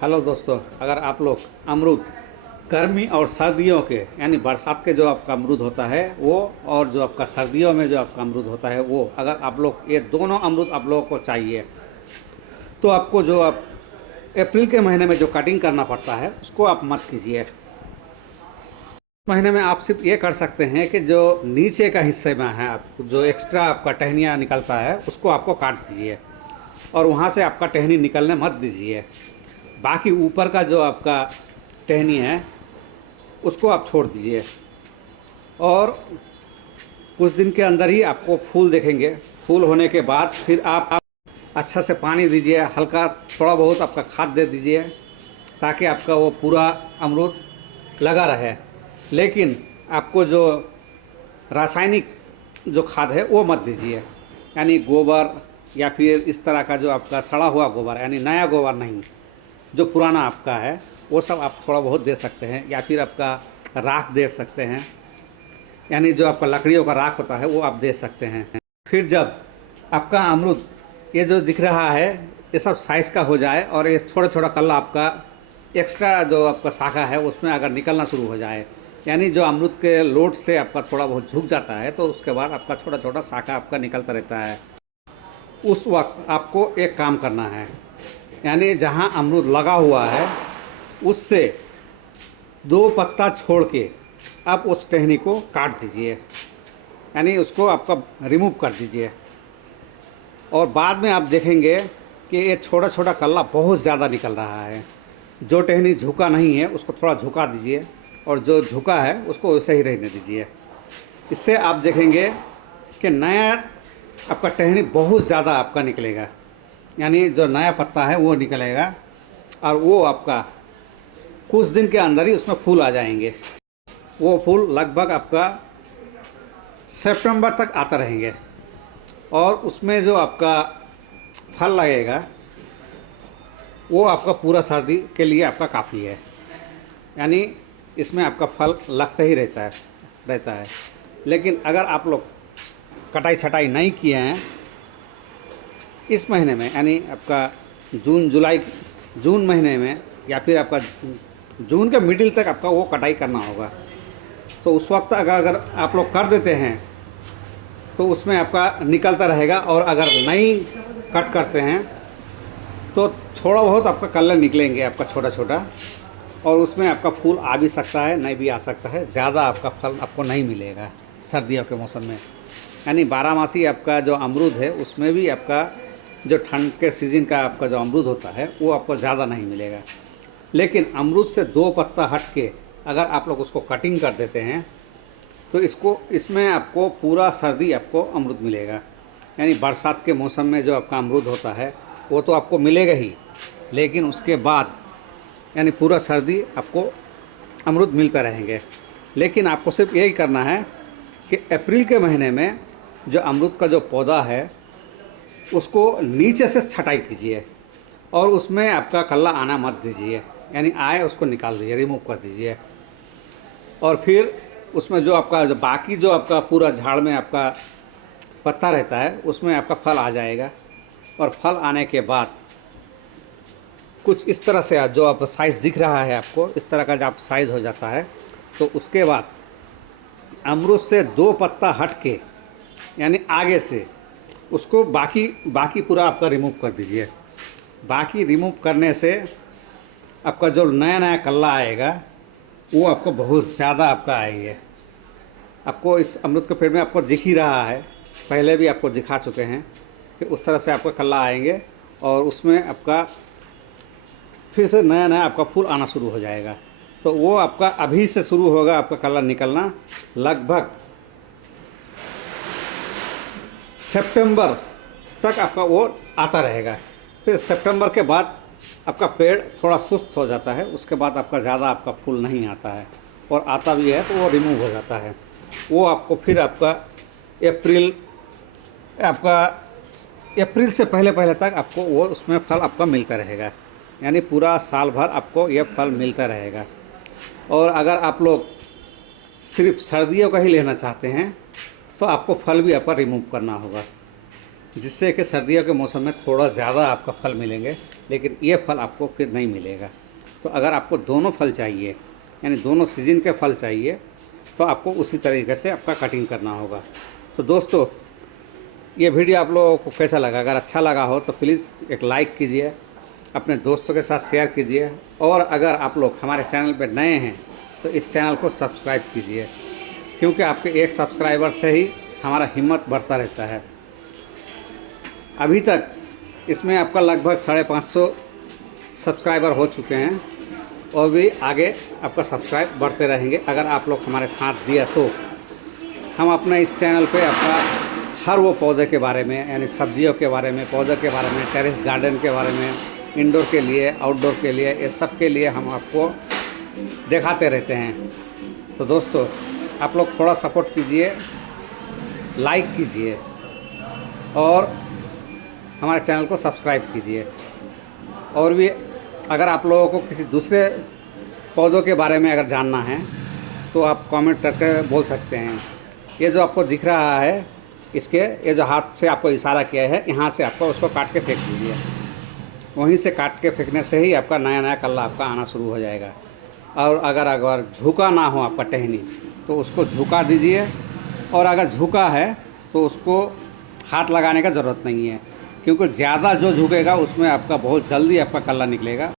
Hello दोस्तों, अगर आप लोग अमरूद गर्मी और सर्दियों के यानी बरसात के जो आपका अमरूद होता है वो, और जो आपका सर्दियों में जो आपका अमरूद होता है वो, अगर आप लोग ये दोनों अमरूद आप लोगों को चाहिए तो आपको जो आप अप्रैल के महीने में जो कटिंग करना पड़ता है उसको आप मत कीजिए। महीने में आप सिर्फ ये कर सकते हैं कि जो नीचे का हिस्से में है, आप जो एक्स्ट्रा आपका टहनियाँ निकलता है उसको आपको काट दीजिए और वहाँ से आपका टहनी निकलने मत दीजिए। बाकी ऊपर का जो आपका टहनी है उसको आप छोड़ दीजिए और कुछ दिन के अंदर ही आपको फूल देखेंगे। फूल होने के बाद फिर आप अच्छा से पानी दीजिए, हल्का थोड़ा बहुत आपका खाद दे दीजिए ताकि आपका वो पूरा अमरूद लगा रहे। लेकिन आपको जो रासायनिक जो खाद है वो मत दीजिए, यानी गोबर या फिर इस तरह का जो आपका सड़ा हुआ गोबर, यानी नया गोबर नहीं, जो पुराना आपका है वो सब आप थोड़ा बहुत दे सकते हैं, या फिर आपका राख दे सकते हैं, यानी जो आपका लकड़ियों का राख होता है वो आप दे सकते हैं। फिर जब आपका अमरूद ये जो दिख रहा है ये सब साइज़ का हो जाए और ये थोड़ा थोड़ा कल्ला आपका एक्स्ट्रा जो आपका शाखा है उसमें अगर निकलना शुरू हो जाए, यानी जो अमरूद के लोड से आपका थोड़ा बहुत झुक जाता है, तो उसके बाद आपका छोटा छोटा शाखा आपका निकलता रहता है। उस वक्त आपको एक काम करना है, यानी जहाँ अमरूद लगा हुआ है उससे 2 पत्ता छोड़ के आप उस टहनी को काट दीजिए, यानी उसको आपका रिमूव कर दीजिए। और बाद में आप देखेंगे कि ये छोटा छोटा कल्ला बहुत ज़्यादा निकल रहा है। जो टहनी झुका नहीं है उसको थोड़ा झुका दीजिए और जो झुका है उसको वैसे ही रहने दीजिए। इससे आप देखेंगे कि नया आपका टहनी बहुत ज़्यादा आपका निकलेगा, यानी जो नया पत्ता है वो निकलेगा और वो आपका कुछ दिन के अंदर ही उसमें फूल आ जाएंगे। वो फूल लगभग आपका सितंबर तक आते रहेंगे और उसमें जो आपका फल लगेगा वो आपका पूरा सर्दी के लिए आपका काफ़ी है, यानी इसमें आपका फल लगता ही रहता है। लेकिन अगर आप लोग कटाई छटाई नहीं किए हैं इस महीने में, यानी आपका जून महीने में या फिर आपका जून के मिडिल तक आपका वो कटाई करना होगा, तो उस वक्त अगर आप लोग कर देते हैं तो उसमें आपका निकलता रहेगा। और अगर नहीं कट करते हैं तो थोड़ा बहुत आपका कलर निकलेंगे आपका छोटा छोटा, और उसमें आपका फूल आ भी सकता है, नहीं भी आ सकता है। ज़्यादा आपका फल आपको नहीं मिलेगा सर्दियों के मौसम में, यानी 12 मासी आपका जो अमरूद है उसमें भी आपका जो ठंड के सीज़न का आपका जो अमरूद होता है वो आपको ज़्यादा नहीं मिलेगा। लेकिन अमरूद से 2 पत्ता हट के अगर आप लोग उसको कटिंग कर देते हैं तो इसमें आपको पूरा सर्दी आपको अमरूद मिलेगा। यानी बरसात के मौसम में जो आपका अमरूद होता है वो तो आपको मिलेगा ही, लेकिन उसके बाद यानी पूरा सर्दी आपको अमरूद मिलता रहेंगे। लेकिन आपको सिर्फ यही करना है कि अप्रैल के महीने में जो अमरूद का जो पौधा है उसको नीचे से छटाई कीजिए और उसमें आपका कल्ला आना मत दीजिए, यानी आए उसको निकाल दीजिए, रिमूव कर दीजिए। और फिर उसमें जो आपका जो बाकी जो आपका पूरा झाड़ में आपका पत्ता रहता है उसमें आपका फल आ जाएगा। और फल आने के बाद कुछ इस तरह से जो आप साइज़ दिख रहा है आपको, इस तरह का जब साइज़ हो जाता है तो उसके बाद अमरूद से 2 पत्ता हट के, यानी आगे से उसको बाकी पूरा आपका रिमूव कर दीजिए। बाकी रिमूव करने से आपका जो नया नया कल्ला आएगा वो आपको बहुत ज़्यादा आपका आएंगे। आपको इस अमरूद के पेड़ में आपको दिख ही रहा है, पहले भी आपको दिखा चुके हैं कि उस तरह से आपका कल्ला आएंगे और उसमें आपका फिर से नया नया आपका फूल आना शुरू हो जाएगा। तो वो आपका अभी से शुरू होगा आपका कलर निकलना, लगभग सितंबर तक आपका वो आता रहेगा। फिर सितंबर के बाद आपका पेड़ थोड़ा सुस्त हो जाता है, उसके बाद आपका ज़्यादा आपका फूल नहीं आता है, और आता भी है तो वो रिमूव हो जाता है। वो आपको फिर आपका अप्रैल से पहले तक आपको वो उसमें फल आपका मिलता रहेगा, यानी पूरा साल भर आपको ये फल मिलता रहेगा। और अगर आप लोग सिर्फ सर्दियों का ही लेना चाहते हैं तो आपको फल भी आपका रिमूव करना होगा। जिससे कि सर्दियों के मौसम में थोड़ा ज़्यादा आपका फल मिलेंगे, लेकिन ये फल आपको फिर नहीं मिलेगा। तो अगर आपको दोनों फल चाहिए, यानी दोनों सीज़न के फल चाहिए, तो आपको उसी तरीके से आपका कटिंग करना होगा। तो दोस्तों, ये वीडियो आप लोगों को कैसा लगा? अगर अच्छा लगा हो तो प्लीज़ एक लाइक कीजिए, अपने दोस्तों के साथ शेयर कीजिए, और अगर आप लोग हमारे चैनल पर नए हैं तो इस चैनल को सब्सक्राइब कीजिए, क्योंकि आपके एक सब्सक्राइबर से ही हमारा हिम्मत बढ़ता रहता है। अभी तक इसमें आपका लगभग 550 सब्सक्राइबर हो चुके हैं, और भी आगे आपका सब्सक्राइब बढ़ते रहेंगे अगर आप लोग हमारे साथ दिया तो। हम अपना इस चैनल पे आपका हर वो पौधे के बारे में, यानी सब्जियों के बारे में, पौधे के बारे में, टेरेस गार्डन के बारे में, इंडोर के लिए, आउटडोर के लिए, ये सब के लिए हम आपको दिखाते रहते हैं। तो दोस्तों, आप लोग थोड़ा सपोर्ट कीजिए, लाइक कीजिए, और हमारे चैनल को सब्सक्राइब कीजिए। और भी अगर आप लोगों को किसी दूसरे पौधों के बारे में अगर जानना है तो आप कमेंट करके बोल सकते हैं। ये जो आपको दिख रहा है, इसके ये जो हाथ से आपको इशारा किया है, यहाँ से आपको उसको काट के फेंक दीजिए। वहीं से काट के फेंकने से ही आपका नया नया कल्ला आपका आना शुरू हो जाएगा। और अगर झुका ना हो आपका टहनी, तो उसको झुका दीजिए, और अगर झुका है तो उसको हाथ लगाने का ज़रूरत नहीं है, क्योंकि ज़्यादा जो झुकेगा उसमें आपका बहुत जल्दी आपका कल्ला निकलेगा।